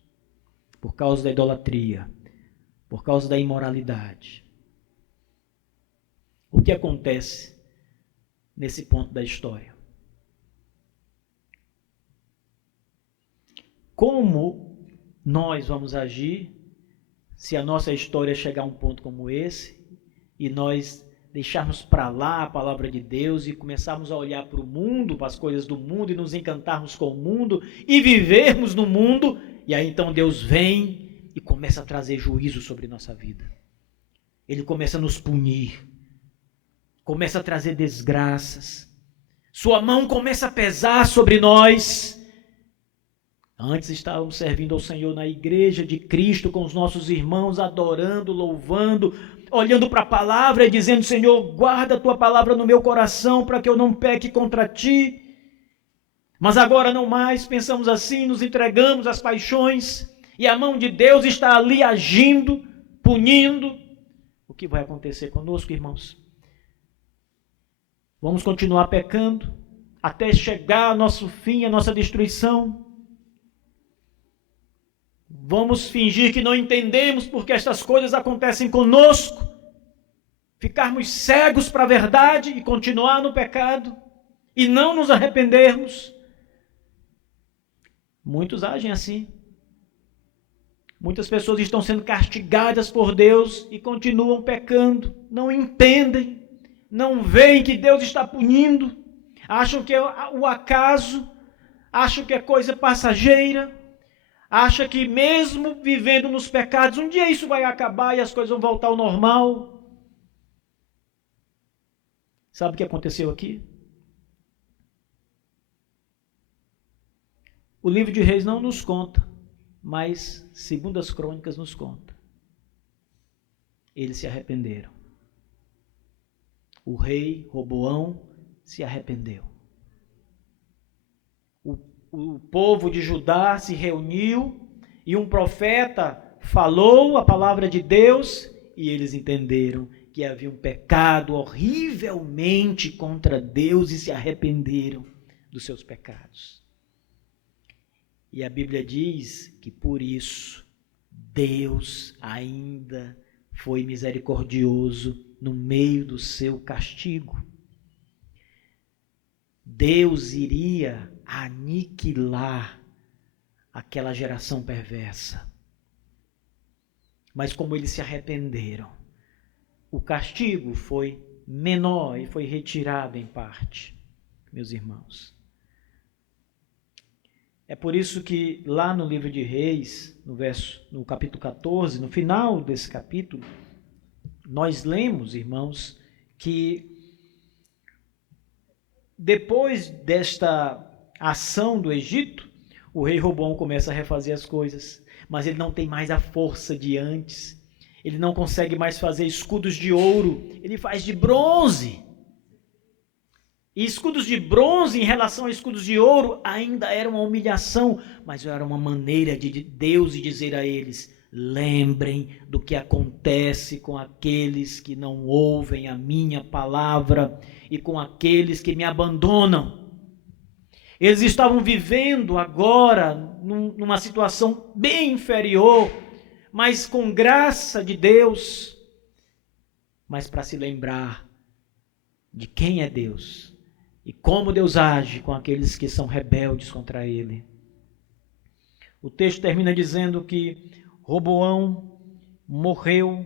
por causa da idolatria, por causa da imoralidade. O que acontece nesse ponto da história? Como nós vamos agir se a nossa história chegar a um ponto como esse e nós deixarmos para lá a palavra de Deus e começarmos a olhar para o mundo, para as coisas do mundo e nos encantarmos com o mundo e vivermos no mundo, e aí então Deus vem e começa a trazer juízo sobre nossa vida. Ele começa a nos punir, começa a trazer desgraças, sua mão começa a pesar sobre nós. Antes estávamos servindo ao Senhor na igreja de Cristo, com os nossos irmãos, adorando, louvando, olhando para a palavra e dizendo, Senhor, guarda a tua palavra no meu coração para que eu não peque contra ti. Mas agora não mais, pensamos assim, nos entregamos às paixões e a mão de Deus está ali agindo, punindo. O que vai acontecer conosco, irmãos? Vamos continuar pecando até chegar ao nosso fim, a nossa destruição? Vamos fingir que não entendemos porque estas coisas acontecem conosco? Ficarmos cegos para a verdade e continuar no pecado? E não nos arrependermos? Muitos agem assim. Muitas pessoas estão sendo castigadas por Deus e continuam pecando. Não entendem, não veem que Deus está punindo. Acham que é o acaso, acham que é coisa passageira. Acha que mesmo vivendo nos pecados, um dia isso vai acabar e as coisas vão voltar ao normal. Sabe o que aconteceu aqui? O livro de Reis não nos conta, mas segundo as crônicas nos conta. Eles se arrependeram. O rei Roboão se arrependeu. O povo de Judá se reuniu e um profeta falou a palavra de Deus e eles entenderam que havia um pecado horrivelmente contra Deus e se arrependeram dos seus pecados. E a Bíblia diz que por isso Deus ainda foi misericordioso no meio do seu castigo. Deus iria aniquilar aquela geração perversa. Mas como eles se arrependeram, o castigo foi menor e foi retirado em parte, meus irmãos. É por isso que lá no livro de Reis, no capítulo 14, no final desse capítulo, nós lemos, irmãos, que depois desta ação do Egito, o rei Roboão começa a refazer as coisas, mas ele não tem mais a força de antes. Ele não consegue mais fazer escudos de ouro, ele faz de bronze. E escudos de bronze em relação a escudos de ouro ainda era uma humilhação, mas era uma maneira de Deus dizer a eles: lembrem do que acontece com aqueles que não ouvem a minha palavra e com aqueles que me abandonam. Eles estavam vivendo agora numa situação bem inferior, mas com graça de Deus, mas para se lembrar de quem é Deus e como Deus age com aqueles que são rebeldes contra Ele. O texto termina dizendo que Roboão morreu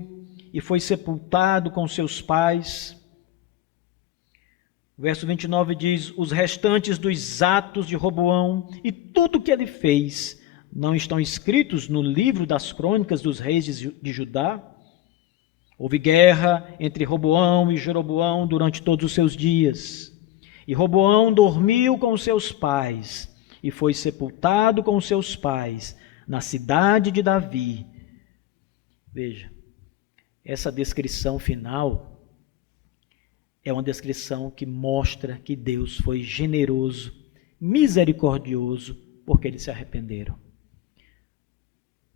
e foi sepultado com seus pais. O verso 29 diz: os restantes dos atos de Roboão e tudo que ele fez não estão escritos no livro das crônicas dos reis de Judá? Houve guerra entre Roboão e Jeroboão durante todos os seus dias. E Roboão dormiu com seus pais e foi sepultado com seus pais na cidade de Davi. Veja, essa descrição final é uma descrição que mostra que Deus foi generoso, misericordioso, porque eles se arrependeram.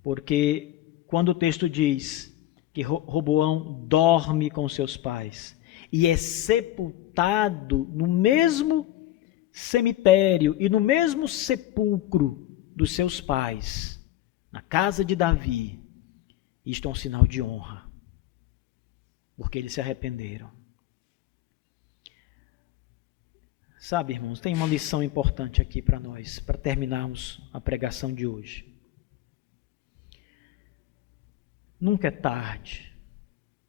Porque quando o texto diz que Roboão dorme com seus pais e é sepultado no mesmo cemitério e no mesmo sepulcro dos seus pais, na casa de Davi, isto é um sinal de honra, porque eles se arrependeram. Sabe, irmãos, tem uma lição importante aqui para nós, para terminarmos a pregação de hoje. Nunca é tarde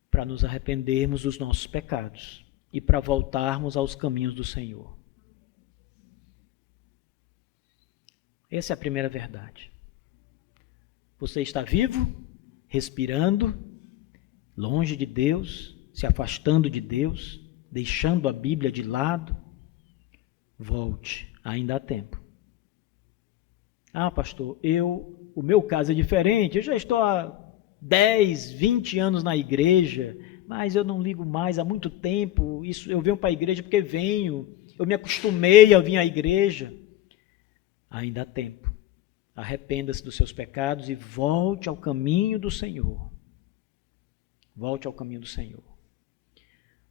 para nos arrependermos dos nossos pecados e para voltarmos aos caminhos do Senhor. Essa é a primeira verdade. Você está vivo, respirando, longe de Deus, se afastando de Deus, deixando a Bíblia de lado. Volte, ainda há tempo. Ah, pastor, o meu caso é diferente, eu já estou há 10, 20 anos na igreja, mas eu não ligo mais há muito tempo, eu venho para a igreja porque venho, eu me acostumei a vir à igreja. Ainda há tempo. Arrependa-se dos seus pecados e volte ao caminho do Senhor. Volte ao caminho do Senhor.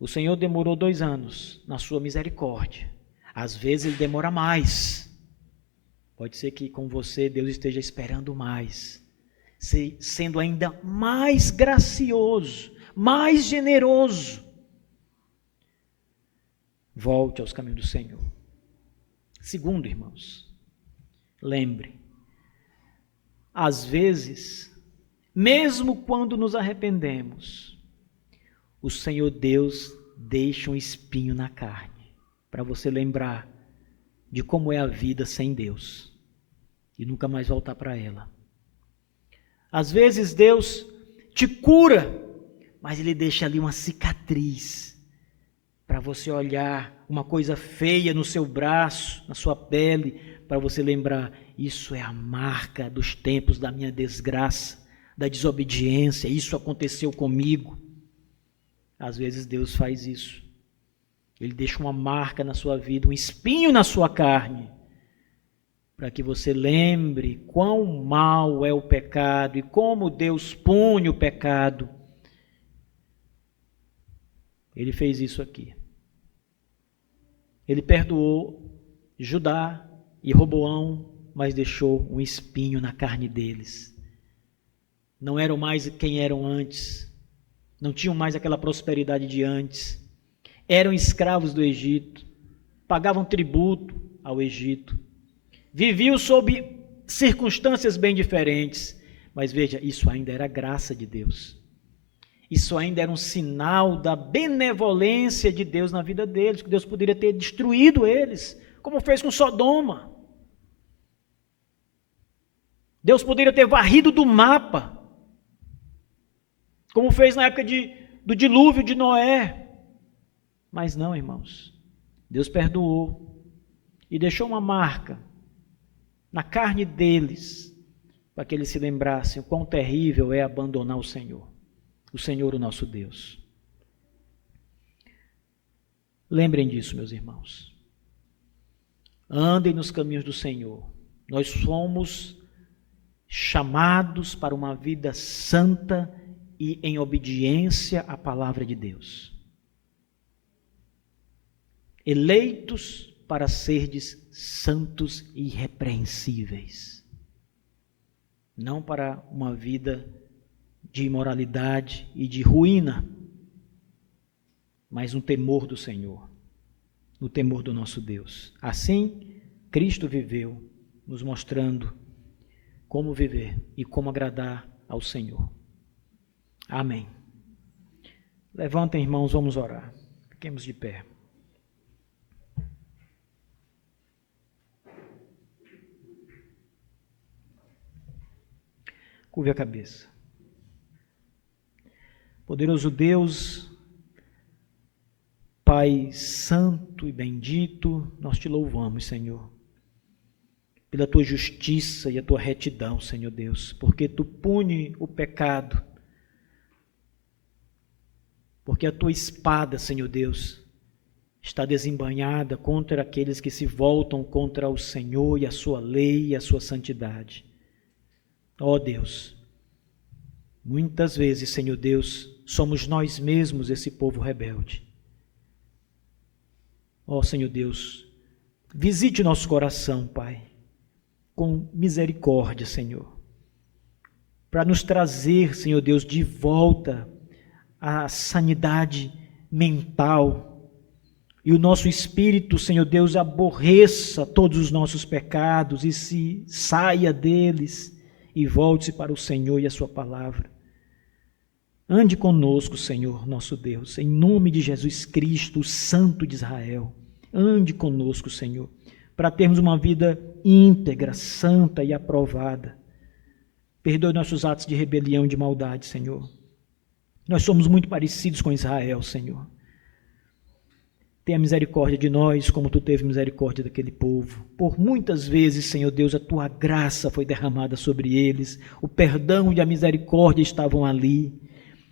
O Senhor demorou 2 anos na sua misericórdia. Às vezes ele demora mais. Pode ser que com você Deus esteja esperando mais, sendo ainda mais gracioso, mais generoso. Volte aos caminhos do Senhor. Segundo, irmãos, lembre, às vezes, mesmo quando nos arrependemos, o Senhor Deus deixa um espinho na carne, para você lembrar de como é a vida sem Deus e nunca mais voltar para ela. Às vezes Deus te cura, mas Ele deixa ali uma cicatriz para você olhar uma coisa feia no seu braço, na sua pele, para você lembrar, isso é a marca dos tempos da minha desgraça, da desobediência, isso aconteceu comigo. Às vezes Deus faz isso Ele deixa uma marca na sua vida, um espinho na sua carne, para que você lembre quão mal é o pecado e como Deus pune o pecado. Ele fez isso aqui. Ele perdoou Judá e Roboão, mas deixou um espinho na carne deles. Não eram mais quem eram antes, não tinham mais aquela prosperidade de antes. Eram escravos do Egito, pagavam tributo ao Egito, viviam sob circunstâncias bem diferentes, mas veja, isso ainda era graça de Deus. Isso ainda era um sinal da benevolência de Deus na vida deles, que Deus poderia ter destruído eles, como fez com Sodoma. Deus poderia ter varrido do mapa, como fez na época do dilúvio de Noé. Mas não, irmãos. Deus perdoou e deixou uma marca na carne deles, para que eles se lembrassem o quão terrível é abandonar o Senhor o nosso Deus. Lembrem disso, meus irmãos. Andem nos caminhos do Senhor. Nós somos chamados para uma vida santa e em obediência à palavra de Deus. Eleitos para serdes santos e irrepreensíveis. Não para uma vida de imoralidade e de ruína, mas no temor do Senhor, no temor do nosso Deus. Assim, Cristo viveu, nos mostrando como viver e como agradar ao Senhor. Amém. Levantem, irmãos, vamos orar. Fiquemos de pé. Curve a cabeça. Poderoso Deus, Pai santo e bendito, nós te louvamos, Senhor, pela tua justiça e a tua retidão, Senhor Deus, porque tu pune o pecado, porque a tua espada, Senhor Deus, está desembainhada contra aqueles que se voltam contra o Senhor e a sua lei e a sua santidade. Ó Deus, muitas vezes, Senhor Deus, somos nós mesmos esse povo rebelde. Ó Senhor Deus, visite o nosso coração, Pai, com misericórdia, Senhor, para nos trazer, Senhor Deus, de volta à sanidade mental, e o nosso espírito, Senhor Deus, aborreça todos os nossos pecados e se saia deles e volte-se para o Senhor e a sua palavra. Ande conosco, Senhor, nosso Deus, em nome de Jesus Cristo, o Santo de Israel. Ande conosco, Senhor, para termos uma vida íntegra, santa e aprovada. Perdoe nossos atos de rebelião e de maldade, Senhor. Nós somos muito parecidos com Israel, Senhor. Tenha misericórdia de nós, como tu teve misericórdia daquele povo. Por muitas vezes, Senhor Deus, a tua graça foi derramada sobre eles, o perdão e a misericórdia estavam ali.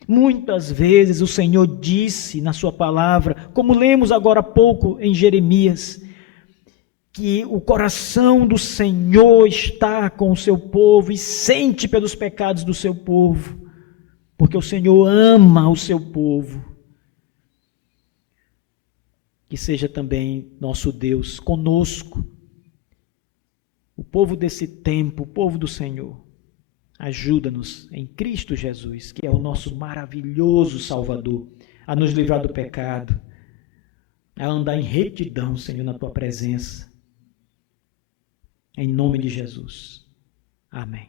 Muitas vezes o Senhor disse na sua palavra, como lemos agora há pouco em Jeremias, que o coração do Senhor está com o seu povo e sente pelos pecados do seu povo, porque o Senhor ama o seu povo. Que seja também nosso Deus conosco, o povo desse tempo, o povo do Senhor. Ajuda-nos em Cristo Jesus, que é o nosso maravilhoso Salvador, a nos livrar do pecado, a andar em retidão, Senhor, na tua presença. Em nome de Jesus. Amém.